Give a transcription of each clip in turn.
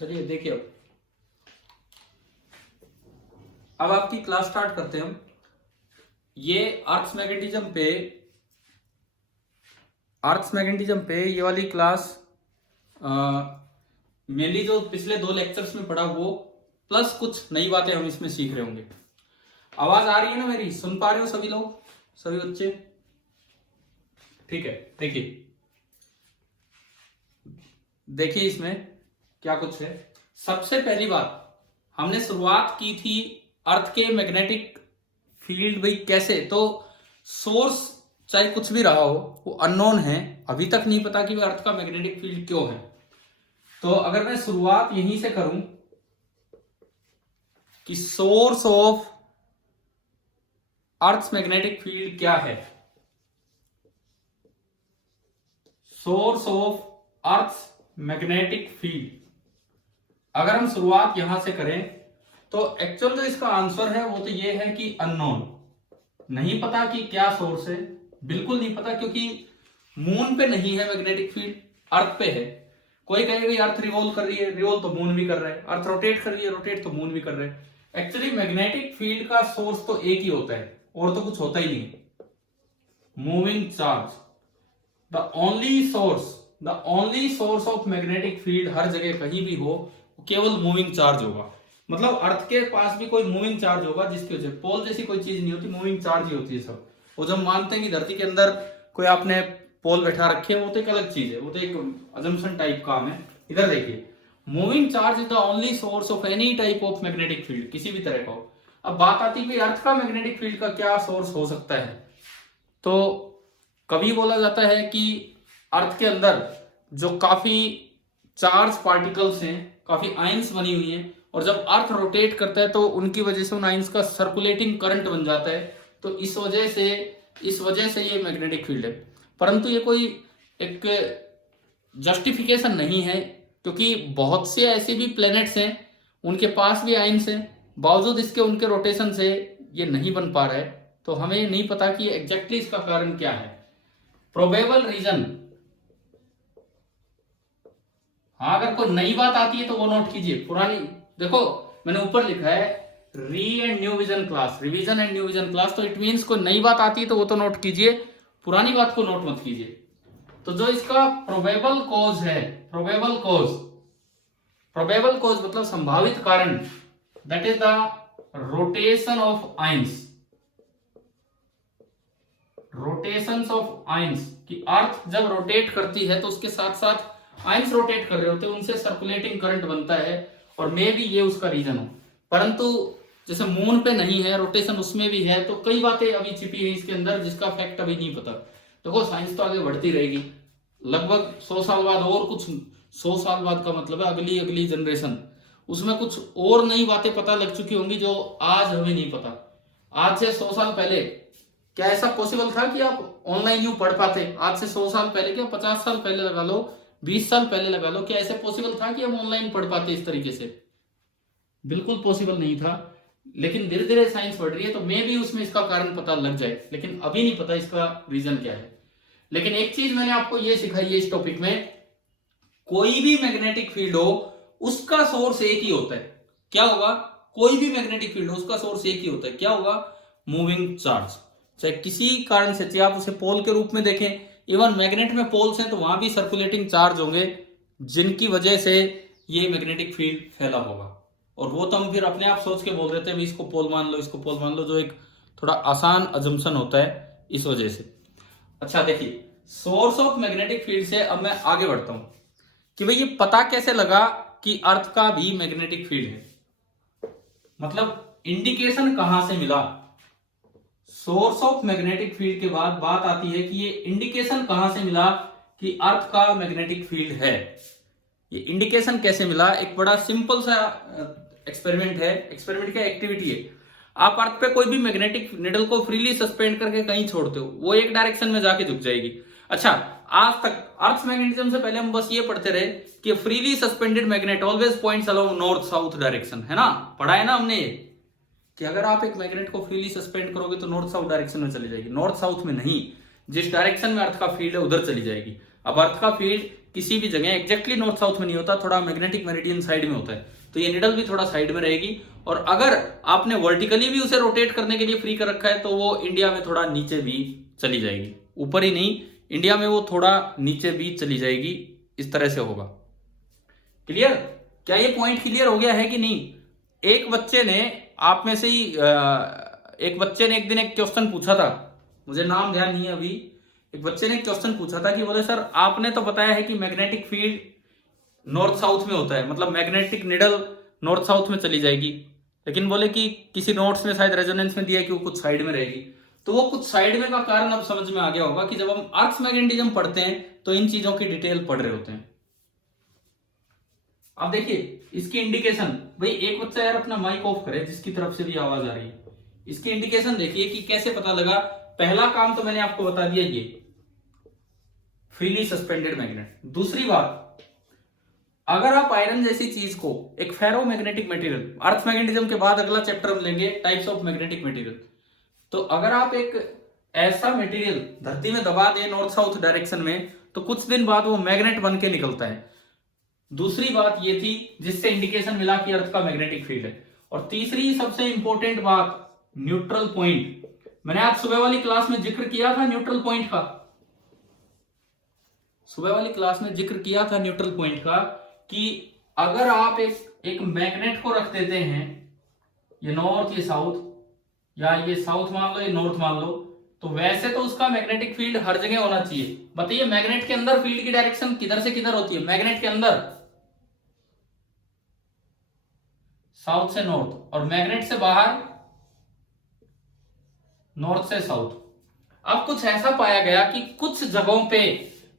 चलिए देखिए, अब आपकी क्लास स्टार्ट करते हैं हम। ये अर्थ्स मैग्नेटिज्म पे ये वाली क्लास मेनली जो पिछले 2 लेक्चर्स में पढ़ा वो प्लस कुछ नई बातें हम इसमें सीख रहे होंगे। आवाज आ रही है ना मेरी? सुन पा रहे हो सभी लोग, सभी बच्चे? ठीक है, देखिए इसमें क्या कुछ है। सबसे पहली बात, हमने शुरुआत की थी अर्थ के मैग्नेटिक फील्ड भाई कैसे, तो सोर्स चाहे कुछ भी रहा हो वो अननोन है, अभी तक नहीं पता कि अर्थ का मैग्नेटिक फील्ड क्यों है। तो अगर मैं शुरुआत यहीं से करूं कि source of earth magnetic field क्या है, source of earth magnetic field, अगर हम शुरुआत यहां से करें तो एक्चुअल जो इसका आंसर है वो तो ये है कि अननोन, नहीं पता कि क्या सोर्स है, बिल्कुल नहीं पता, क्योंकि मून पे नहीं है मैग्नेटिक फील्ड, अर्थ पे है। कोई कहेगा अर्थ रिवॉल्व कर रही है, रिवॉल्व तो मून भी कर रहा है, अर्थ रोटेट कर रही है, रोटेट तो मून भी कर रहा है। एक्चुअली मैग्नेटिक फील्ड का सोर्स तो एक ही होता है और तो कुछ होता ही नहीं, moving charge. The only source of magnetic field हर जगह कहीं भी हो केवल मूविंग चार्ज होगा। मतलब अर्थ के पास भी कोई मूविंग चार्ज होगा जिसकी वजह, पोल जैसी कोई चीज नहीं होती, मूविंग चार्ज ही होती है सब। वो जब मानते हैं कि धरती के अंदर कोई आपने पोल बैठा रखे हैं वो तो एक अलग चीज है, वो तो एक अजम्पशन टाइप काम है। इधर देखिए, moving charge is the only source of any type of magnetic field, किसी भी तरह का हो। अब बात आती है कि अर्थ का मैग्नेटिक फील्ड का क्या सोर्स हो सकता है। तो कभी बोला जाता है कि अर्थ के अंदर जो काफी चार्ज पार्टिकल्स हैं, काफी आयंस बनी हुई हैं, और जब अर्थ रोटेट करता है तो उनकी वजह से उन आयंस का सर्कुलेटिंग करंट बन जाता है, तो इस वजह से ये मैग्नेटिक फील्ड है। परंतु ये कोई एक जस्टिफिकेशन नहीं है, क्योंकि बहुत से ऐसे भी प्लैनेट्स हैं उनके पास भी आयंस हैं, बावजूद इसके उनके रोटेशन से ये नहीं बन पा रहा है। तो हमें नहीं पता कि एग्जैक्टली इसका कारण क्या है। प्रोबेबल रीजन, हाँ अगर कोई नई बात आती है तो वो नोट कीजिए, पुरानी देखो मैंने ऊपर लिखा है revision and new vision class, तो इट मींस कोई नई बात आती है तो वो तो नोट कीजिए, पुरानी बात को नोट मत कीजिए। तो जो इसका प्रोबेबल कॉज मतलब संभावित कारण, that is the rotation of ions, कि अर्थ जब रोटेट करती है तो उसके साथ साथ आयंस रोटेट कर रहे होते हैं, उनसे सर्कुलेटिंग करंट बनता है, और मे भी ये उसका रीजन हो। परंतु जैसे मून पे नहीं है रोटेशन, उसमें भी है, तो कई बातें अभी छिपी है इसके अंदर जिसका फैक्ट अभी नहीं पता। देखो साइंस तो आगे बढ़ती रहेगी, लगभग 100 साल बाद और कुछ, 100 साल बाद का मतलब है अगली जनरेशन, उसमें कुछ और नई बातें पता लग चुकी होंगी जो आज हमें नहीं पता। आज से 100 साल पहले क्या ऐसा पॉसिबल था कि आप ऑनलाइन यूं पढ़ पाते? आज से 100 साल पहले, क्या 50 साल पहले लगा लो, 20 साल पहले लगा लो, क्या ऐसे पॉसिबल था कि हम ऑनलाइन पढ़ पाते इस तरीके से? बिल्कुल पॉसिबल नहीं था। लेकिन धीरे धीरे साइंस बढ़ रही है, तो मे भी उसमें इसका कारण पता लग जाए, लेकिन अभी नहीं पता इसका रीजन क्या है। लेकिन एक चीज मैंने आपको ये सिखाई है इस टॉपिक में, कोई भी मैग्नेटिक फील्ड हो उसका सोर्स एक ही होता है। क्या होगा? कोई भी मैग्नेटिक फील्ड हो उसका सोर्स एक ही होता है। क्या होगा? Moving charge. चाहे किसी कारण से, चाहे आप उसे पोल के रूप में देखें, इवन मैग्नेट में पोल्स हैं तो वहां भी सर्कुलेटिंग चार्ज होंगे जिनकी वजह से ये मैग्नेटिक फील्ड फैला होगा। और वो तो हम फिर अपने आप सोच के बोल रहे थे इसको पोल मान लो, इसको पोल मान लो, जो एक थोड़ा आसान अजम्पशन होता है इस वजह से। अच्छा देखिए, सोर्स ऑफ मैग्नेटिक फील्ड से अब मैं आगे बढ़ता हूं कि भाई ये पता कैसे लगा कि अर्थ का भी मैग्नेटिक फील्ड है, मतलब इंडिकेशन कहां से मिला। सोर्स ऑफ मैग्नेटिक फील्ड के बाद बात आती है कि ये इंडिकेशन कहां से मिला कि अर्थ का मैग्नेटिक फील्ड है। ये इंडिकेशन कैसे मिला? एक बड़ा सिंपल सा एक्सपेरिमेंट है, एक्सपेरिमेंट क्या एक्टिविटी है। आप अर्थ पे कोई भी मैग्नेटिक निडल को फ्रीली सस्पेंड करके कहीं छोड़ते हो, वो एक डायरेक्शन में जाके झुक जाएगी। अच्छा, आज तक अर्थ मैग्नेटिज्म से पहले हम बस ये पढ़ते रहे कि freely suspended magnet always points along north south direction, है ना, पढ़ा है ना हमने ये, कि अगर आप एक मैग्नेट को फ्रीली सस्पेंड करोगे तो नॉर्थ साउथ डायरेक्शन में चली जाएगी, नॉर्थ साउथ में नहीं, जिस डायरेक्शन में अर्थ का फील्ड है उधर चली जाएगी। अब अर्थ का फील्ड किसी भी जगह एग्जैक्टली नॉर्थ साउथ में नहीं होता, थोड़ा मैग्नेटिक मेरिडियन साइड में होता है, तो ये निडल भी थोड़ा साइड में रहेगी। और अगर आपने वर्टिकली भी उसे रोटेट करने के लिए फ्री कर रखा है तो वो इंडिया में थोड़ा नीचे भी चली जाएगी, ऊपर ही नहीं, इंडिया में वो थोड़ा नीचे भी चली जाएगी, इस तरह से होगा। क्लियर? क्या ये पॉइंट क्लियर हो गया है कि नहीं? एक बच्चे ने आप में से ही एक बच्चे ने एक दिन एक क्वेश्चन पूछा था, मुझे नाम ध्यान नहीं है अभी, एक बच्चे ने एक क्वेश्चन पूछा था कि बोले सर आपने तो बताया है कि मैग्नेटिक फील्ड नॉर्थ साउथ में होता है, मतलब मैग्नेटिक निडल नॉर्थ साउथ में चली जाएगी, लेकिन बोले कि किसी नोट्स में शायद रेजोनेंस में दिया है कि वो कुछ साइड में रहेगी। तो वो कुछ साइड में का कारण अब समझ में आ गया होगा कि जब हम अर्थ मैग्नेटिज्म पढ़ते हैं तो इन चीजों की डिटेल पढ़ रहे होते हैं। अब देखिए इसकी इंडिकेशन, भाई एक बच्चा यार अपना माइक ऑफ करे जिसकी तरफ से भी आवाज आ रही है, इसकी इंडिकेशन देखिए कि कैसे पता लगा। पहला काम तो मैंने आपको बता दिया, ये फ्रीली सस्पेंडेड मैग्नेट। दूसरी बात, अगर आप आयरन जैसी चीज को एक फेरो मैग्नेटिक मटेरियल, अर्थ मैग्नेटिज्म के बाद अगला चैप्टर हम लेंगे टाइप्स ऑफ मैग्नेटिक मटेरियल, तो अगर आप एक ऐसा मटेरियल धरती में दबा दें नॉर्थ साउथ डायरेक्शन में तो कुछ दिन बाद वो मैग्नेट बन के निकलता है। दूसरी बात ये थी जिससे इंडिकेशन मिला कि अर्थ का मैग्नेटिक फील्ड है। और तीसरी सबसे इंपॉर्टेंट बात, न्यूट्रल पॉइंट। मैंने आज सुबह वाली क्लास में जिक्र किया था न्यूट्रल पॉइंट का, सुबह वाली क्लास में जिक्र किया था न्यूट्रल पॉइंट का, कि अगर आप एक मैग्नेट को रख देते हैं, ये नॉर्थ ये साउथ, या ये साउथ मान लो ये नॉर्थ मान लो, तो वैसे तो उसका मैग्नेटिक फील्ड हर जगह होना चाहिए। बताइए मैग्नेट के अंदर फील्ड की डायरेक्शन किधर से किधर होती है? मैग्नेट के अंदर साउथ से नॉर्थ, और मैग्नेट से बाहर नॉर्थ से साउथ। अब कुछ ऐसा पाया गया कि कुछ जगहों पे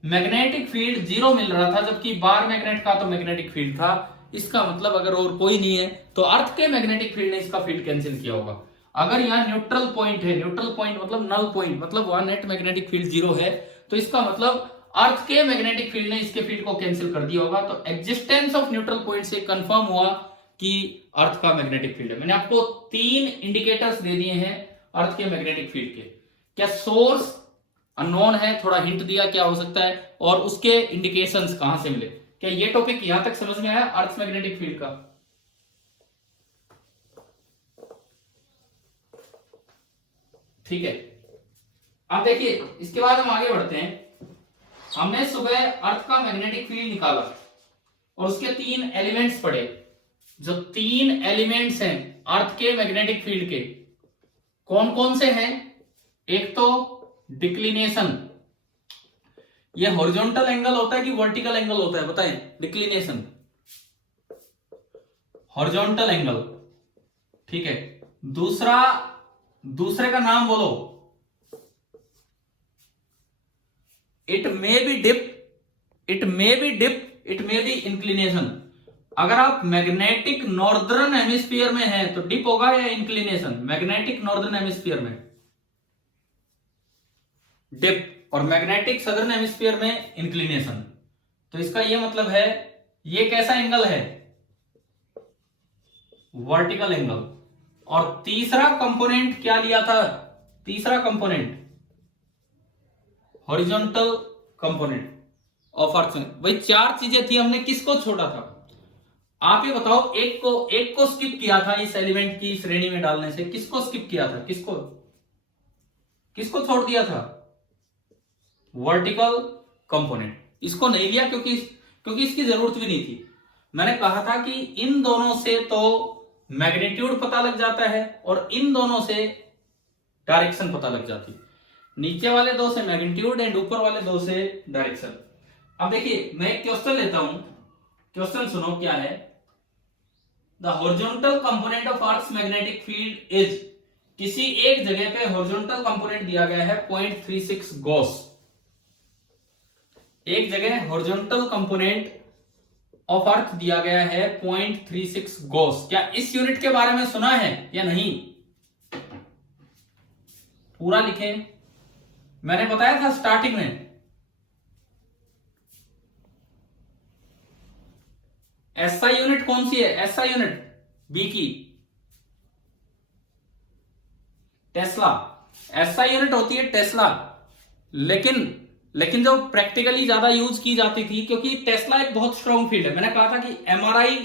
मैग्नेटिक फील्ड 0 मिल रहा था, जबकि बार मैग्नेट का तो मैग्नेटिक फील्ड था। इसका मतलब अगर और कोई नहीं है तो अर्थ के मैग्नेटिक फील्ड ने इसका फील्ड कैंसिल किया होगा। अगर यहाँ न्यूट्रल पॉइंट है, न्यूट्रल पॉइंट मतलब नल पॉइंट, मतलब वहां नेट मैग्नेटिक फील्ड 0 है, तो इसका मतलब अर्थ के मैग्नेटिक फील्ड ने इसके फील्ड को कैंसिल कर दिया होगा। तो एग्जिस्टेंस ऑफ न्यूट्रल पॉइंट से कंफर्म हुआ कि अर्थ का मैग्नेटिक फील्ड है। मैंने आपको 3 इंडिकेटर्स दे दिए हैं अर्थ के मैग्नेटिक फील्ड के। क्या सोर्स अननोन है, थोड़ा हिंट दिया क्या हो सकता है, और उसके इंडिकेशंस कहां से मिले। क्या ये टॉपिक यहां तक समझ में आया अर्थ मैग्नेटिक फील्ड का? ठीक है, अब देखिए इसके बाद हम आगे बढ़ते हैं। हमने सुबह अर्थ का मैग्नेटिक फील्ड निकाला और उसके 3 एलिमेंट्स पढ़े। जो 3 एलिमेंट्स हैं अर्थ के मैग्नेटिक फील्ड के, कौन कौन से हैं? एक तो डिक्लिनेशन, ये हॉरिजॉन्टल एंगल होता है कि वर्टिकल एंगल होता है, बताएं। डिक्लिनेशन हॉरिजॉन्टल एंगल, ठीक है। दूसरे का नाम बोलो। It may be dip, it may be dip, it may be inclination. अगर आप मैग्नेटिक नॉर्दर्न हेमिस्फीयर में हैं तो डिप होगा या इंक्लिनेशन? मैग्नेटिक नॉर्दर्न हेमिस्फीयर में डिप, और मैग्नेटिक सदर्न हेमिस्फीयर में इंक्लिनेशन। तो इसका यह मतलब है ये कैसा एंगल है? Vertical angle. और तीसरा कंपोनेंट क्या लिया था? तीसरा component horizontal component of earth. भाई 4 चीजें थी, हमने किसको छोड़ा था? आप ये बताओ, एक को स्किप किया था इस एलिमेंट की श्रेणी में डालने से। किसको स्किप किया था? किसको छोड़ दिया था? Vertical component. इसको नहीं लिया क्योंकि इसकी जरूरत भी नहीं थी। मैंने कहा था कि इन दोनों से तो मैग्नीट्यूड पता लग जाता है और इन दोनों से डायरेक्शन पता लग जाती है। नीचे वाले 2 से मैग्नीट्यूड एंड ऊपर वाले 2 से डायरेक्शन। अब देखिए मैं एक क्वेश्चन लेता हूं, क्वेश्चन सुनो क्या है। The horizontal component of earth's magnetic field is, किसी एक जगह पे हॉरिजॉन्टल कंपोनेंट दिया गया है 0.36 गॉस। एक जगह हॉरिजॉन्टल कंपोनेंट ऑफ अर्थ दिया गया है 0.36 गॉस। क्या इस यूनिट के बारे में सुना है या नहीं? पूरा लिखें। मैंने बताया था स्टार्टिंग में, एसआई यूनिट कौन सी है? एसआई यूनिट बी की टेस्ला। एसआई यूनिट होती है टेस्ला, लेकिन लेकिन जो प्रैक्टिकली ज्यादा यूज की जाती थी, क्योंकि टेस्ला एक बहुत स्ट्रॉन्ग फील्ड है। मैंने कहा था कि एमआरआई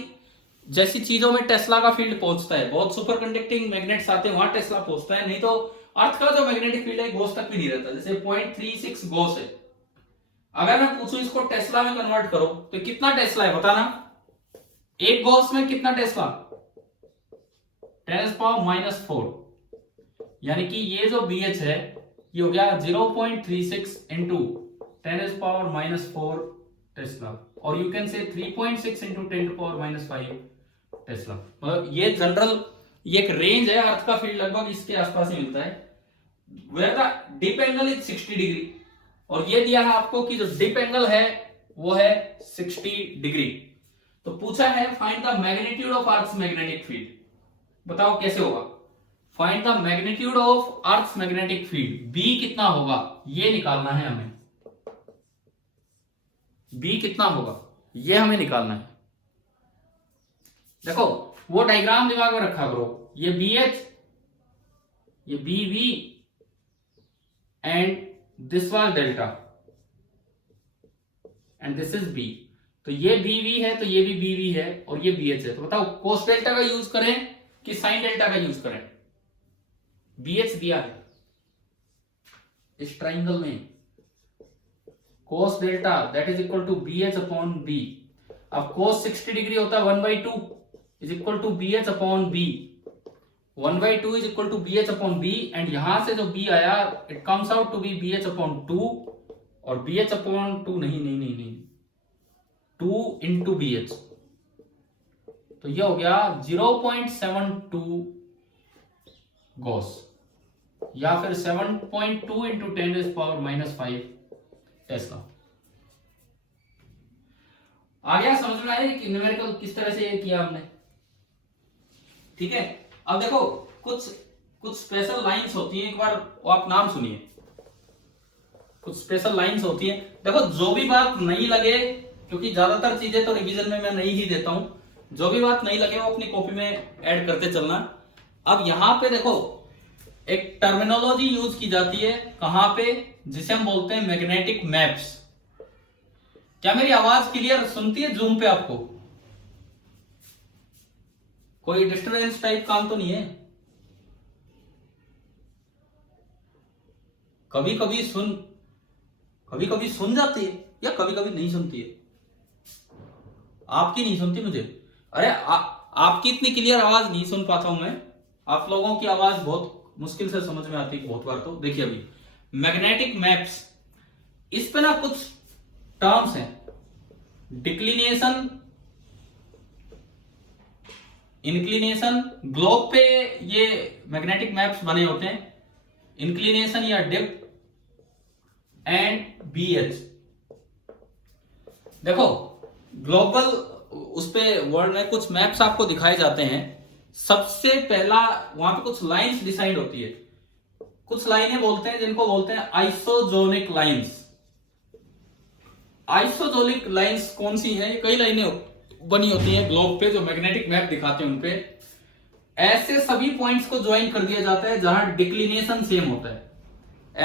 जैसी चीजों में टेस्ला का फील्ड पहुंचता है, बहुत सुपर कंडक्टिंग मैग्नेट्स आते हैं, वहां टेस्ला पहुंचता है। नहीं तो अर्थ का जो मैग्नेटिक फील्ड है गॉस तक भी नहीं रहता। जैसे 0.36 गॉस है, अगर मैं पूछूं इसको टेस्ला में कन्वर्ट करो तो कितना टेस्ला है बताना? एक गॉस में कितना टेस्ला? 10⁻⁴। यानी कि ये जो BH है ये हो गया 0.36 इंटू 10⁻⁴ टेस्ला, और you can say 3.6 into 10⁻⁵ Tesla. मतलब ये जनरल, ये एक रेंज है, अर्थ का फील्ड लगभग इसके आसपास ही मिलता है। Where the dip angle is 60 degree, और ये दिया है आपको कि जो डिप एंगल है वो है 60 डिग्री। तो पूछा है find the magnitude of earth's magnetic field. बताओ कैसे होगा? Find the magnitude of earth's magnetic field, B कितना होगा ये निकालना है हमें। B कितना होगा ये हमें निकालना है। देखो वो डायग्राम दिमाग में रखा करो, ये BH, ये BV and this was delta and this is B। तो ये BV है तो ये भी BV है और ये BH है। तो बताओ कोस डेल्टा का यूज करें कि साइन डेल्टा का यूज करें? BH दिया है इस ट्राइंगल में, cos delta that is equal to BH upon B। अब cos 60 डिग्री होता है 1/2 is equal to BH upon B। 1/2 is equal to BH upon B, and यहां से जो B आया it comes out to be BH upon 2, और BH upon 2 नहीं 2 into BH। तो ये हो गया 0.72 गॉस, या फिर 7.2 इंटू 10⁻⁵ टेस्ला। आ गया समझ में आया कि न्यूमेरिकल किस तरह से ये किया हमने? ठीक है। अब देखो कुछ स्पेशल लाइंस होती हैं, एक बार वो आप नाम सुनिए। कुछ स्पेशल लाइंस होती हैं। देखो जो भी बात नहीं लगे, क्योंकि ज्यादातर चीजें तो रिवीजन में मैं नहीं ही देता हूं, जो भी बात नहीं लगे वो अपनी कॉपी में ऐड करते चलना। अब यहां पे देखो एक टर्मिनोलॉजी यूज की जाती है, कहां पे? जिसे हम बोलते हैं मैग्नेटिक मैप्स। क्या मेरी आवाज क्लियर सुनती है जूम पे आपको? कोई डिस्टरबेंस टाइप काम तो नहीं है? कभी कभी सुन जाती है या कभी कभी नहीं सुनती है? आपकी नहीं सुनती मुझे? अरे आपकी इतनी क्लियर आवाज नहीं सुन पाता हूं मैं, आप लोगों की आवाज बहुत मुश्किल से समझ में आती है बहुत बार। तो देखिए अभी मैग्नेटिक मैप्स, इस पे ना कुछ टर्म्स हैं, डिक्लिनेशन, इंक्लिनेशन। ग्लोब पे ये मैग्नेटिक मैप्स बने होते हैं, इंक्लिनेशन या डिप एंड BH। देखो ग्लोबल उस पे वर्ल्ड में कुछ मैप्स आपको दिखाए जाते हैं। सबसे पहला वहां पे कुछ लाइंस डिसाइड होती है, कुछ लाइनें बोलते हैं जिनको बोलते हैं आइसोजोनिक लाइंस। आइसोजोनिक लाइंस कौन सी है? कई लाइनें बनी होती हैं ग्लोब पे जो मैग्नेटिक मैप दिखाते हैं उनपे। ऐसे सभी पॉइंट्स को ज्वाइन कर दिया जाता है जहां डिक्लिनेशन सेम होता है।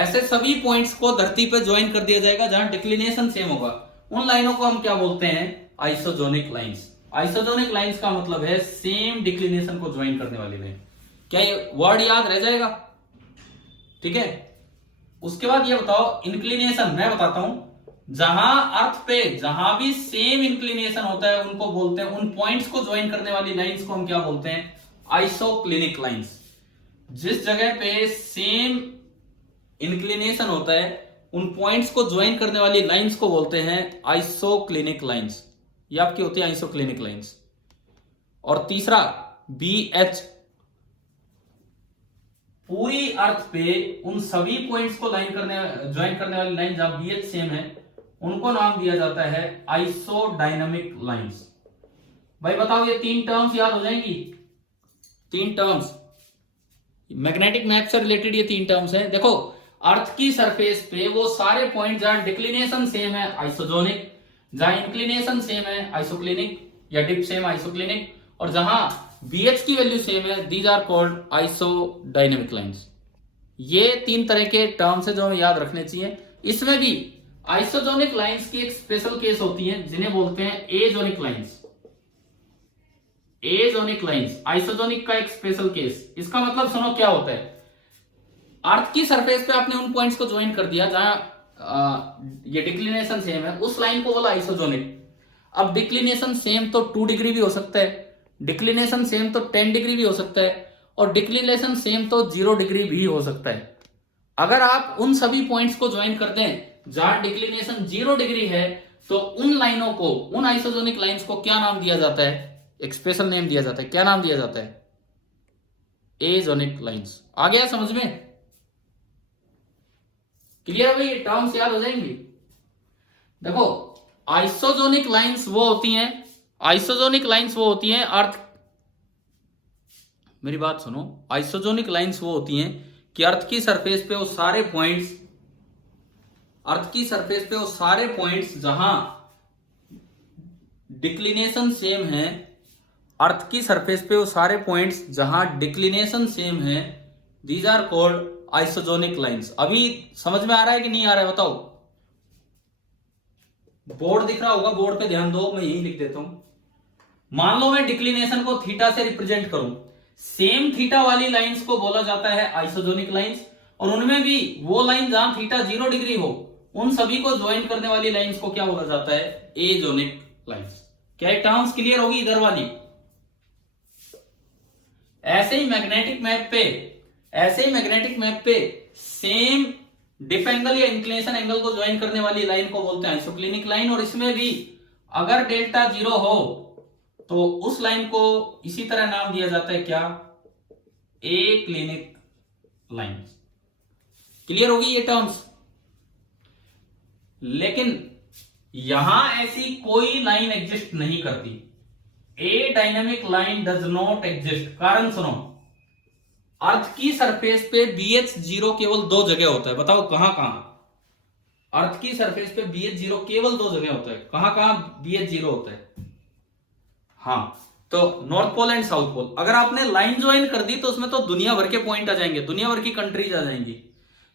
ऐसे सभी पॉइंट्स को धरती पे ज्वाइन कर दिया जाएगा जहां डिक्लिनेशन सेम होगा। उन लाइनों को हम क्या बोलते हैं? आइसोजोनिक लाइंस। आइसोजोनिक लाइंस का मतलब है सेम डिक्लिनेशन को ज्वाइन करने वाली लाइन। क्या ये वर्ड याद रह जाएगा? ठीक है। उसके बाद ये बताओ इंक्लिनेशन, मैं बताता हूं। जहां अर्थ पे जहां भी सेम इंक्लिनेशन होता है उनको बोलते हैं, उन पॉइंट्स को ज्वाइन करने वाली लाइंस को हम क्या बोलते हैं? Isoclinic lines. जिस जगह पे सेम इंक्लिनेशन होता है उन पॉइंट्स को ज्वाइन करने वाली लाइंस को बोलते हैं आइसोक्लिनिक लाइंस। ये आपकी होती है आइसोक्लिनिक लाइंस। और तीसरा BH, पूरी अर्थ पे उन सभी पॉइंट्स को ज्वाइन करने वाली लाइन जहां BH सेम है उनको नाम दिया जाता है आइसोडायनामिक लाइंस। भाई बताओ ये 3 टर्म्स याद हो जाएंगी? 3 टर्म्स मैग्नेटिक मैप से रिलेटेड, ये 3 टर्म्स हैं। देखो अर्थ की सरफेस पे वो सारे पॉइंट जहां डिक्लिनेशन सेम है आइसोजोनिक, जहां इंक्लिनेशन सेम है आइसोक्लिनिक या डिप सेम आइसोक्लिनिक, और जहां BH की वैल्यू सेम है दीज आर कॉल्ड आइसोडायनामिक लाइंस। ये 3 तरह के टर्म्स है जो हमें याद रखने चाहिए। इसमें भी आइसोजोनिक लाइंस की एक स्पेशल केस होती है जिन्हें बोलते हैं एजोनिक लाइंस। एजोनिक लाइंस आइसोजोनिक का एक स्पेशल केस। इसका मतलब सुनो क्या होता है। अर्थ की सरफेस पे आपने उन पॉइंट्स को ज्वाइन कर दिया जहां ये डिक्लिनेशन सेम है, उस लाइन को बोला आइसोजोनिक। अब डिक्लिनेशन सेम तो 2 डिग्री भी हो सकता है, डिक्लिनेशन सेम तो 10 डिग्री भी हो सकता है, और डिक्लिनेशन सेम तो 0 डिग्री भी हो सकता है। अगर आप उन सभी पॉइंट्स को ज्वाइन कर दें जहां डिक्लिनेशन 0 डिग्री है, तो उन लाइनों को, उन आइसोजोनिक लाइंस को क्या नाम दिया जाता है? एक स्पेशल नेम दिया जाता है। क्या नाम दिया जाता है? एजोनिक लाइंस। आ गया समझ में? क्लियर भाई? टर्म्स याद हो जाएंगी। देखो, आइसोजोनिक लाइंस वो होती हैं, आइसोजोनिक लाइंस वो होती हैं अर्थ, मेरी बात सुनो, आइसोजोनिक लाइंस वो होती हैं कि अर्थ की सरफेस पे वो सारे पॉइंट्स, अर्थ की सरफेस पे वो सारे पॉइंट्स जहां डिक्लिनेशन सेम है, अर्थ की सरफेस पे वो सारे पॉइंट्स जहां डिक्लिनेशन सेम है, दीज आर कॉल्ड आइसोजोनिक लाइंस। अभी समझ में आ रहा है कि नहीं आ रहा है बताओ? बोर्ड दिख रहा होगा, बोर्ड पे ध्यान दो, मैं यही लिख देता हूं। मान लो मैं डिक्लिनेशन को थीटा से रिप्रेजेंट करूं, सेम थीटा वाली लाइंस को बोला जाता है आइसोजोनिक लाइंस, और उनमें भी वो लाइन जहां थीटा 0 डिग्री हो, उन सभी को ज्वाइन करने वाली लाइंस को क्या बोला जाता है? एजोनिक लाइंस। क्या टर्म्स क्लियर होगी इधर वाली? ऐसे ही मैग्नेटिक मैप पे, ऐसे ही मैग्नेटिक मैप पे सेम डिफ एंगल या इंक्लिनेशन एंगल को ज्वाइन करने वाली लाइन को बोलते हैं आइसोक्लिनिक लाइन, और इसमें भी अगर डेल्टा 0 हो तो उस लाइन को इसी तरह नाम दिया जाता है क्या? ए क्लिनिक लाइन। क्लियर होगी ये टर्म्स? लेकिन यहां ऐसी कोई लाइन एग्जिस्ट नहीं करती। A dynamic line does not exist. कारण सुनो, अर्थ की सरफेस पे BH0 केवल 2 जगह होता है। बताओ कहां कहां? अर्थ की सरफेस पे BH0 केवल 2 जगह होता है। कहां कहां BH0 होता है? हाँ, तो north pole and south pole. अगर आपने लाइन ज्वाइन कर दी तो उसमें तो दुनिया भर के पॉइंट आ जाएंगे, दुनिया भर की कंट्रीज आ जाएंगी।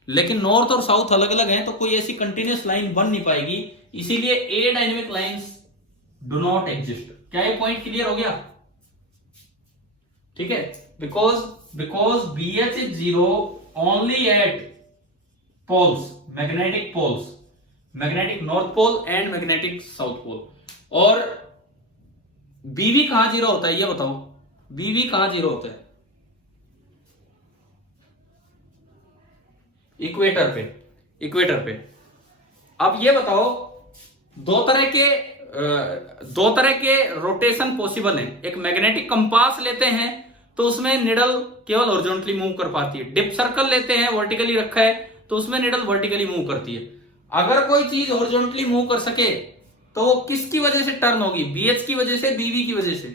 लेकिन नॉर्थ और साउथ अलग अलग हैं, तो कोई ऐसी कंटिन्यूस लाइन बन नहीं पाएगी। इसीलिए a dynamic lines do not exist. क्या ये पॉइंट क्लियर हो गया? ठीक है, because BH is 0 only at poles, magnetic poles, magnetic north pole and magnetic south pole। और BB कहां 0 होता है ये बताओ? BB कहां 0 होता है? इक्वेटर पे, इक्वेटर पे। अब ये बताओ, दो तरह के रोटेशन पॉसिबल है। एक मैग्नेटिक कंपास लेते हैं तो उसमें निडल केवल हॉरिजॉन्टली मूव कर पाती है। डिप सर्कल लेते हैं, वर्टिकली रखा है, तो उसमें निडल वर्टिकली मूव करती है। अगर कोई चीज हॉरिजॉन्टली मूव कर सके तो वो किसकी वजह से टर्न होगी? BH की वजह से, BB की वजह से?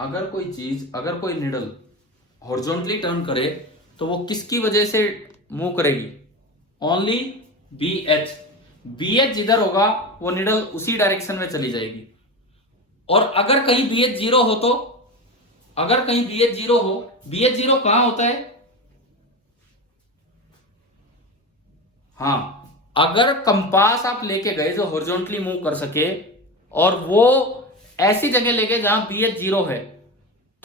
अगर कोई निडल हॉरिजॉन्टली टर्न करे तो वो किसकी वजह से मूव करेगी? Only BH। BH जिधर होगा वो निडल उसी डायरेक्शन में चली जाएगी। और अगर कहीं BH 0 हो तो, अगर कहीं BH 0 हो, BH 0 कहां होता है? हां, अगर कंपास आप लेके गए जो हॉरिजॉन्टली मूव कर सके और वो ऐसी जगह लेके जहां BH 0 है,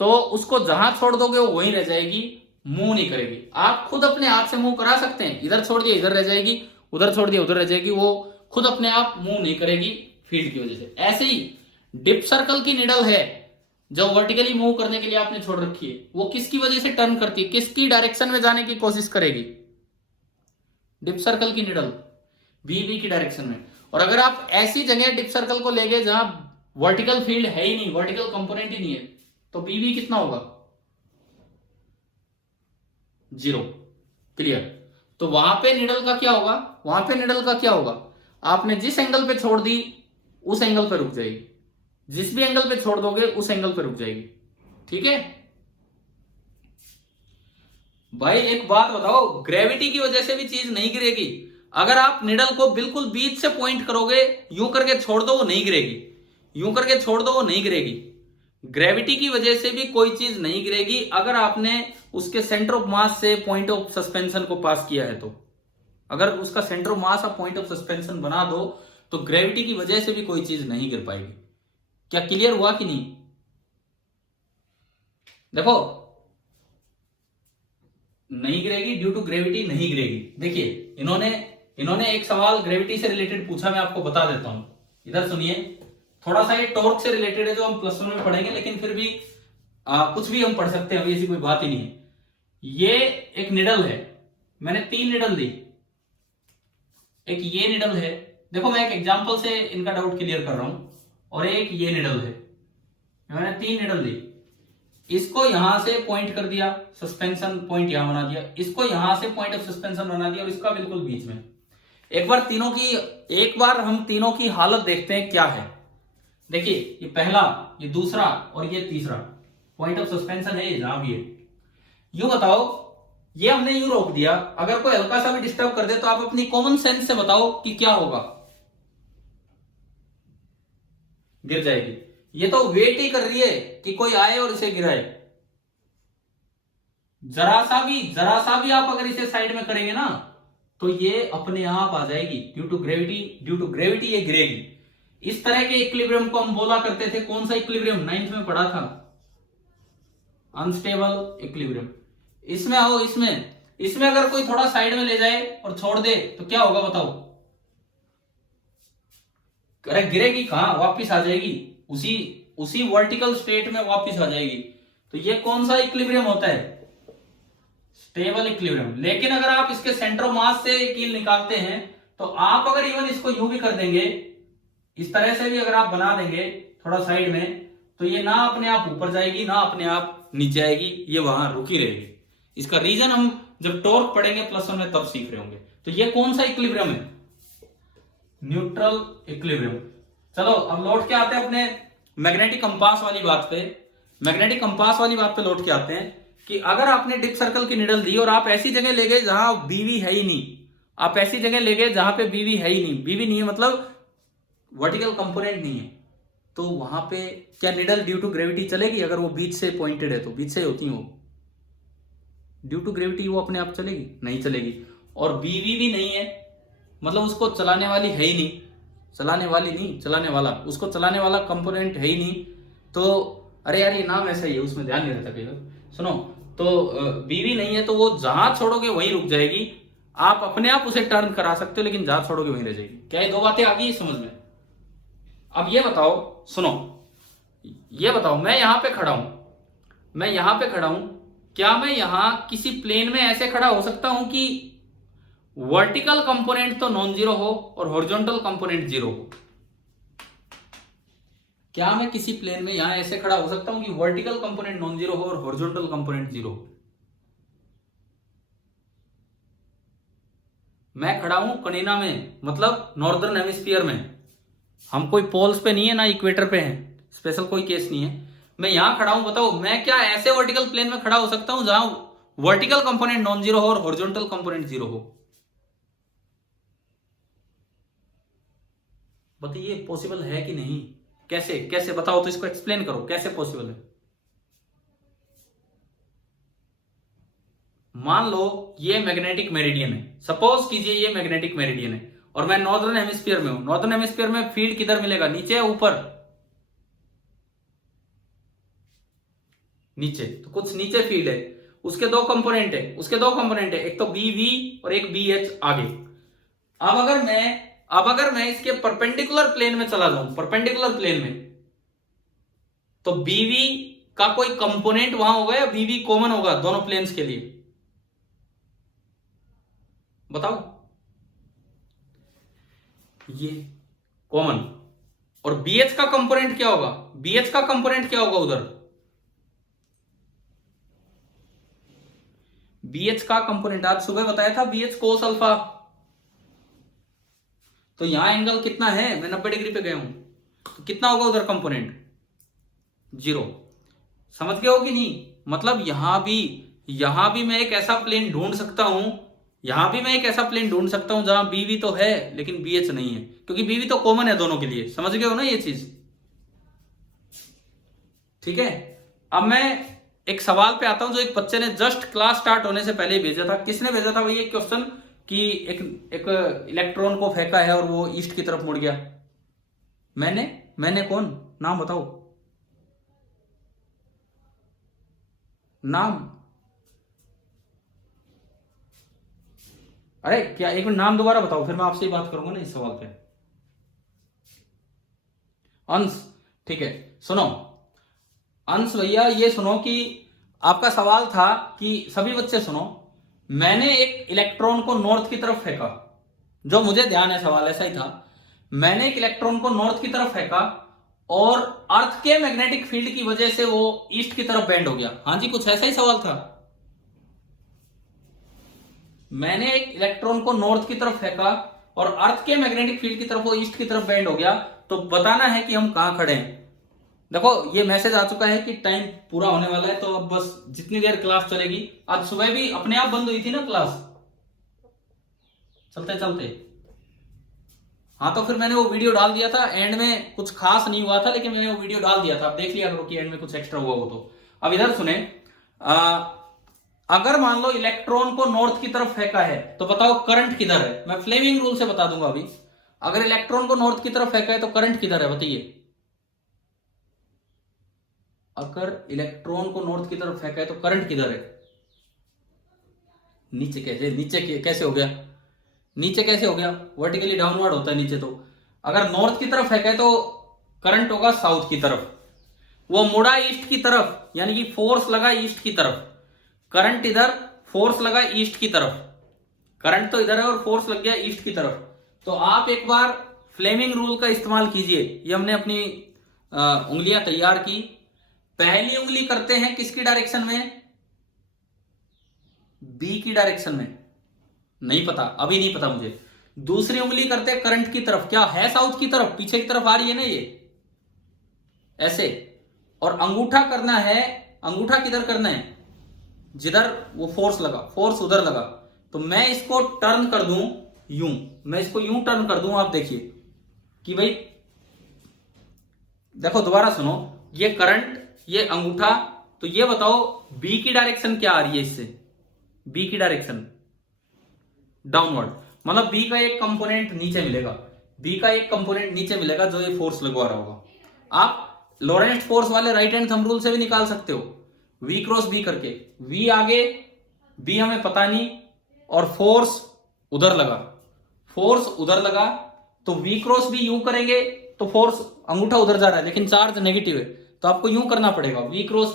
तो उसको जहां छोड़ दोगे वो वहीं रह जाएगी, मूव नहीं करेगी। आप खुद अपने आप से मूव करा सकते हैं, इधर छोड़ दिया इधर रह जाएगी, उधर छोड़ दिया उधर रह जाएगी, वो खुद अपने आप मूव नहीं करेगी फील्ड की वजह से। ऐसे ही डिप सर्कल की निडल है जो वर्टिकली मूव करने के लिए आपने छोड़ रखी है, वो किसकी वजह से टर्न करती है? किसकी डायरेक्शन में जाने की कोशिश करेगी? डिप सर्कल की निडल BB की डायरेक्शन में। और अगर आप ऐसी जगह डिप सर्कल को ले गए जहां वर्टिकल फील्ड है ही नहीं, वर्टिकल कंपोनेंट ही नहीं है, तो BB कितना होगा? 0। क्लियर? तो वहां पे निडल का क्या होगा? वहां पे निडल का क्या होगा? आपने जिस एंगल पे छोड़ दी उस एंगल पे रुक जाएगी, जिस भी एंगल पे छोड़ दोगे उस एंगल पे रुक जाएगी। ठीक है भाई? एक बात बताओ, ग्रेविटी की वजह से भी चीज नहीं गिरेगी। अगर आप निडल को बिल्कुल बीच से पॉइंट करोगे, यूं करके छोड़ दो वो नहीं गिरेगी, यूं करके छोड़ दो वो नहीं गिरेगी। ग्रेविटी की वजह से भी कोई चीज नहीं गिरेगी अगर आपने उसके सेंटर ऑफ मास से पॉइंट ऑफ सस्पेंशन को पास किया है। तो अगर उसका सेंटर ऑफ मास आप पॉइंट ऑफ सस्पेंशन बना दो तो ग्रेविटी की वजह से भी कोई चीज नहीं गिर पाएगी। क्या क्लियर हुआ कि नहीं? देखो, नहीं गिरेगी ड्यू टू ग्रेविटी, नहीं गिरेगी। देखिए, इन्होंने एक सवाल ग्रेविटी से रिलेटेड पूछा, मैं आपको बता देता हूं, इधर सुनिए। थोड़ा सा ये टॉर्क से रिलेटेड है जो हम +1 में पढ़ेंगे, लेकिन फिर भी कुछ भी हम पढ़ सकते हैं, अभी ऐसी कोई बात ही नहीं है। ये एक निडल है, मैंने 3 निडल दी, एक ये निडल है, देखो मैं एक एग्जांपल से इनका डाउट क्लियर कर रहा हूं, और एक ये निडल है, मैंने 3 निडल दी। इसको यहां से पॉइंट कर दिया, सस्पेंशन पॉइंट यहां बना दिया, इसको यहां से पॉइंट ऑफ सस्पेंशन बना दिया, और इसका बिल्कुल बीच में। एक बार हम तीनों की हालत देखते हैं क्या है। देखिए, ये पहला, ये दूसरा और ये तीसरा पॉइंट ऑफ सस्पेंशन है, जहां भी है। यूं बताओ, ये हमने यूं रोक दिया, अगर कोई हल्का सा भी डिस्टर्ब कर दे तो आप अपनी कॉमन सेंस से बताओ कि क्या होगा? गिर जाएगी। ये तो वेट ही कर रही है कि कोई आए और इसे गिराए। जरा सा भी आप अगर इसे साइड में करेंगे ना तो ये अपने आप आ जाएगी, ड्यू टू ग्रेविटी ये गिरेगी। इस तरह के इक्विलिब्रियम को हम बोला करते थे, कौन सा इक्विलिब्रियम? 9th में पढ़ा था, अनस्टेबल इक्विलिब्रियम। इसमें आओ, इसमें अगर कोई थोड़ा साइड में ले जाए और छोड़ दे तो क्या होगा बताओ? अरे गिरेगी कहां, वापिस आ जाएगी, उसी वर्टिकल स्टेट में वापिस आ जाएगी। तो ये कौन सा इक्विलिब्रियम होता है? Stable equilibrium. लेकिन अगर आप इसके सेंटर ऑफ मास से कील निकालते हैं तो आप अगर इवन इसको यूं भी कर देंगे, इस तरह से भी अगर आप बना देंगे थोड़ा साइड में, तो ये ना अपने आप ऊपर जाएगी ना अपने आप नीचे आएगी, ये वहां रुकी रहेगी। इसका रीजन हम जब टॉर्क पढ़ेंगे +1 में तब सीख रहे होंगे। तो ये कौन सा इक्विलिब्रियम है? Neutral equilibrium. चलो अब लौट के आते हैं अपने मैग्नेटिक कंपास वाली बात पे। मैग्नेटिक कंपास वाली बात पे लौट के आते हैं कि अगर आपने डिप सर्कल की निडल दी और आप ऐसी जगह ले गए जहां बीवी है ही नहीं, आप ऐसी जगह ले गए जहां पे बीवी है ही नहीं, बीवी नहीं है मतलब वर्टिकल कंपोनेंट नहीं है, तो वहां पे क्या निडल ड्यू टू ग्रेविटी चलेगी? अगर वो बीच से पॉइंटेड है तो बीच से होती है वो, ड्यू टू ग्रेविटी वो अपने आप चलेगी? नहीं चलेगी। और बीवी भी नहीं है मतलब उसको चलाने वाली है ही नहीं, चलाने वाला, उसको चलाने वाला कंपोनेंट है ही नहीं। तो अरे यार, ये नाम ऐसा ही है, उसमें ध्यान नहीं रहता कई बार। सुनो, तो बीवी नहीं है तो वो जहां छोड़ोगे वहीं रुक जाएगी। आप अपने आप उसे टर्न करा सकते हो, लेकिन जहां छोड़ोगे वहीं रह जाएगी। क्या ये 2 बातें आ गई समझ में? अब ये बताओ, सुनो, ये बताओ, मैं यहां पे खड़ा हूं, क्या मैं यहां किसी प्लेन में ऐसे खड़ा हो सकता हूं कि वर्टिकल कंपोनेंट तो नॉन जीरो हो और हॉरिजॉन्टल कंपोनेंट 0 हो? क्या मैं किसी प्लेन में यहां ऐसे खड़ा हो सकता हूं कि वर्टिकल कंपोनेंट नॉन जीरो हो और हॉरिजॉन्टल कंपोनेंट 0 हो? मैं खड़ा हूं कनीना में, मतलब नॉर्दर्न हेमिस्फीयर में, हम कोई पोल्स पे नहीं है ना इक्वेटर पे हैं, स्पेशल कोई केस नहीं है। मैं यहां खड़ा हूं, बताओ मैं क्या ऐसे वर्टिकल प्लेन में खड़ा हो सकता हूं जहां वर्टिकल कंपोनेंट नॉन जीरो हो और हॉरिजॉन्टल कंपोनेंट 0 हो? बताइए पॉसिबल है कि नहीं? कैसे बताओ तो, इसको एक्सप्लेन करो, कैसे पॉसिबल है? मान लो ये मैग्नेटिक मेरिडियन है, सपोज कीजिए ये मैग्नेटिक मेरिडियन है और मैं नॉर्दर्न हेमिस्फीयर में हूं। नॉर्दर्न हेमिस्फीयर में फील्ड किधर मिलेगा? नीचे या ऊपर? नीचे। तो कुछ नीचे फील्ड है, उसके 2 कंपोनेंट है, एक तो BV और एक BH आगे। अब अगर मैं इसके परपेंडिकुलर प्लेन में चला जाऊं, परपेंडिकुलर प्लेन में, तो BV का कोई कंपोनेंट वहां होगा या BV कॉमन होगा दोनों प्लेन्स के लिए? बताओ। ये कॉमन। और BH का कंपोनेंट क्या होगा? BH का कंपोनेंट क्या होगा उधर? BH का कंपोनेंट आज सुबह बताया था, BH कोस अल्फा। तो यहां एंगल कितना है? मैं 90 डिग्री पे गया हूं, तो कितना होगा उधर कंपोनेंट? 0। समझ गए हो कि नहीं? मतलब यहां भी मैं एक ऐसा प्लेन ढूंढ सकता हूं, जहां BV तो है लेकिन BH नहीं है, क्योंकि BV तो कॉमन है दोनों के लिए। समझ गए हो ना ये चीज? ठीक है, अब मैं एक सवाल पे आता हूं जो एक बच्चे ने जस्ट क्लास स्टार्ट होने से पहले ही भेजा था। किसने भेजा था भाई ये क्वेश्चन कि एक इलेक्ट्रॉन को फेंका है और वो ईस्ट की तरफ मुड़ गया? मैंने कौन? नाम बताओ, नाम। अरे क्या, एक मिनट, नाम दोबारा बताओ, फिर मैं आपसे ही बात करूंगा ना इस सवाल पे। अंश, ठीक है। सुनो अंश भैया, ये सुनो कि आपका सवाल था कि, सभी बच्चे सुनो, मैंने एक इलेक्ट्रॉन को नॉर्थ की तरफ फेंका, जो मुझे ध्यान है सवाल ऐसा ही था। मैंने एक इलेक्ट्रॉन को नॉर्थ की तरफ फेंका और अर्थ के मैग्नेटिक फील्ड की वजह से वो ईस्ट की तरफ बेंड हो गया। हाँ जी, कुछ ऐसा ही सवाल था। मैंने एक इलेक्ट्रॉन को नॉर्थ की तरफ फेंका और अर्थ के मैग्नेटिक फील्ड की तरफ वो ईस्ट की तरफ बेंड हो गया, तो बताना है कि हम कहां खड़े हैं। देखो ये मैसेज आ चुका है कि टाइम पूरा होने वाला है, तो अब बस जितनी देर क्लास चलेगी, आज सुबह भी अपने आप बंद हुई थी ना क्लास चलते चलते। हाँ तो फिर मैंने वो वीडियो डाल दिया था, एंड में कुछ खास नहीं हुआ था, लेकिन मैंने वो वीडियो डाल दिया था, आप देख लिया करो कि एंड में कुछ एक्स्ट्रा हुआ हो तो। अब इधर सुने, अगर मान लो इलेक्ट्रॉन को नॉर्थ की तरफ फेंका है तो बताओ करंट किधर है? मैं फ्लेमिंग रूल से बता दूंगा अभी। अगर इलेक्ट्रॉन को नॉर्थ की तरफ फेंका है तो करंट किधर है बताइए? अगर इलेक्ट्रॉन को नॉर्थ की तरफ फेंका है तो करंट किधर है? नीचे कैसे हो गया? नीचे कैसे हो गया? वर्टिकली डाउनवर्ड होता है नीचे। तो अगर नॉर्थ की तरफ फेंका है तो करंट होगा साउथ की तरफ, वो मुड़ा ईस्ट की तरफ, यानी कि फोर्स लगा ईस्ट की तरफ। करंट इधर, फोर्स लगा ईस्ट की तरफ। करंट तो इधर है और फोर्स लग गया ईस्ट की तरफ। तो आप एक बार फ्लेमिंग रूल का इस्तेमाल कीजिए। ये हमने अपनी उंगलियां तैयार की। पहली उंगली करते हैं किसकी डायरेक्शन में? बी की डायरेक्शन में। नहीं पता, अभी नहीं पता मुझे। दूसरी उंगली करते हैं करंट की तरफ। क्या है साउथ की तरफ, पीछे की तरफ आ रही है ना ये, ऐसे। और अंगूठा करना है, अंगूठा किधर करना है? जिधर वो फोर्स लगा, फोर्स उधर लगा। तो मैं इसको टर्न कर दूं यूं, मैं इसको यूं टर्न कर दूं, आप देखिए कि भाई देखो, दोबारा सुनो, ये करंट, ये अंगूठा। तो ये बताओ बी की डायरेक्शन क्या आ रही है इससे? बी की डायरेक्शन डाउनवर्ड, मतलब बी का एक कंपोनेंट नीचे मिलेगा। बी का एक कंपोनेंट नीचे मिलेगा जो ये फोर्स लगवा रहा होगा। आप लॉरेंट फोर्स वाले राइट हैंड थंब रूल से भी निकाल सकते हो, V क्रॉस बी करके। V आगे, B हमें पता नहीं, और फोर्स उधर लगा, फोर्स उधर लगा, तो V क्रॉस बी यूं करेंगे तो फोर्स, अंगूठा उधर जा रहा है लेकिन चार्ज नेगेटिव है, तो आपको यूं करना पड़ेगा, V क्रॉस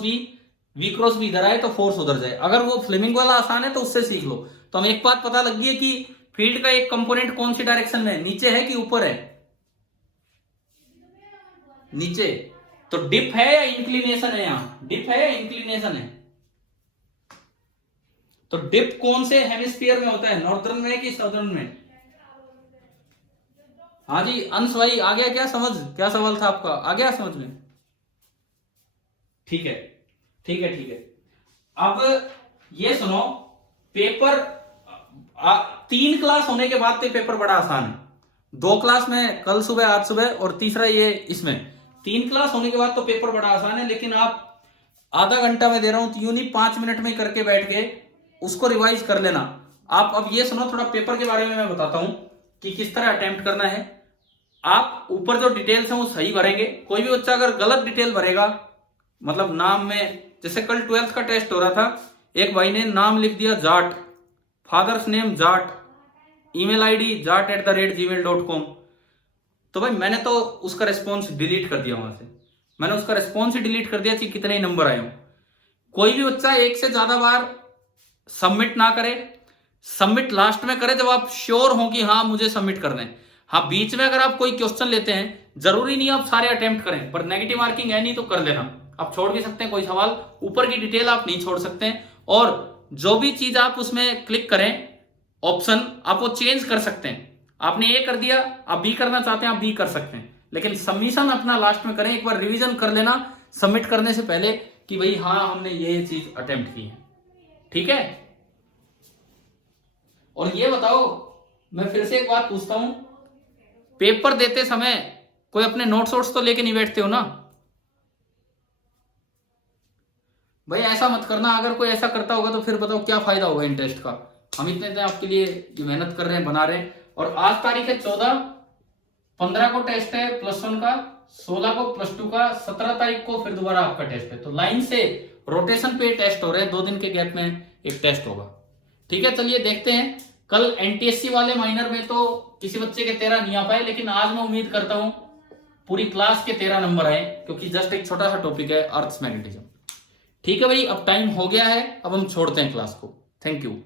बी इधर आए तो फोर्स उधर जाए। अगर वो फ्लेमिंग वाला आसान है तो उससे सीख लो। तो हमें एक बात पता लग गई है कि फील्ड का एक कंपोनेंट कौन सी डायरेक्शन में है, नीचे है कि ऊपर है? नीचे। तो डिप है या इंक्लिनेशन है? यहां डिप है या इंक्लिनेशन है? तो डिप कौन से हेमिस्फीयर में होता है, नॉर्दर्न में कि साउदर्न में? हाँ जी अंश भाई, आ गया क्या समझ? क्या सवाल था आपका, आ गया समझ में? ठीक है, ठीक है, ठीक है। अब ये सुनो, पेपर 3 क्लास होने के बाद तो पेपर बड़ा आसान है। 2 क्लास में कल सुबह, आज सुबह, और तीसरा ये इसमें। 3 क्लास होने के बाद तो पेपर बड़ा आसान है, लेकिन आप आधा घंटा में दे रहा हूं तो यूं नहीं 5 मिनट में करके बैठ के उसको रिवाइज कर लेना। आप अब ये सुनो, थोड़ा पेपर के बारे में मैं बताता हूं कि किस तरह अटेम्प्ट करना है। आप ऊपर जो डिटेल्स हैं वो सही भरेंगे। कोई भी बच्चा अगर गलत डिटेल भरेगा, मतलब नाम में, जैसे कल 12th का टेस्ट हो रहा था, एक भाई ने नाम लिख दिया Jat, father's name Jat, email ID jat@gmail.com। तो भाई मैंने तो उसका रिस्पॉन्स डिलीट कर दिया वहां से, मैंने उसका रिस्पॉन्स ही डिलीट कर दिया कि कितने नंबर आए हो। कोई भी बच्चा एक से ज्यादा बार सबमिट ना करे, सबमिट लास्ट में करे जब आप श्योर हो कि हाँ मुझे सबमिट करना है। हाँ बीच में अगर आप कोई क्वेश्चन लेते हैं, जरूरी नहीं आप सारे अटेम्प्ट करें, पर नेगेटिव मार्किंग है नहीं तो कर लेना। आप छोड़ भी सकते हैं कोई सवाल, ऊपर की डिटेल आप नहीं छोड़ सकते हैं। और जो भी चीज आप उसमें क्लिक करें ऑप्शन, आप वो चेंज कर सकते हैं। आपने ए कर दिया, आप बी करना चाहते हैं आप बी कर सकते हैं, लेकिन सबमिशन अपना लास्ट में करें। एक बार रिवीजन कर लेना सबमिट करने से पहले कि भाई हाँ हमने ये चीज अटेम्प्ट की है, ठीक है। और ये बताओ, मैं फिर से एक बात पूछता हूं, पेपर देते समय कोई अपने नोट्स वोट्स तो लेके नहीं बैठते हो ना? भाई ऐसा मत करना, अगर कोई ऐसा करता होगा तो फिर बताओ क्या फायदा होगा इन टेस्ट का। हम इतने दिन आपके लिए जो मेहनत कर रहे हैं, बना रहे हैं। और आज तारीख है 14, 15 को टेस्ट है +1 का, 16 को +2 का, 17 तारीख को फिर दोबारा आपका टेस्ट है। तो लाइन से रोटेशन पे टेस्ट हो रहे हैं, 2 दिन के गैप में एक टेस्ट होगा। ठीक है, चलिए देखते हैं। कल एनटीएससी वाले माइनर में तो किसी बच्चे के 13 नहीं आ पाए, लेकिन आज मैं उम्मीद करता हूं पूरी क्लास के 13 नंबर आए, क्योंकि जस्ट एक छोटा सा टॉपिक है, अर्थ मैग्नेटिज्म। ठीक है भाई, अब टाइम हो गया है, अब हम छोड़ते हैं क्लास को। Thank you.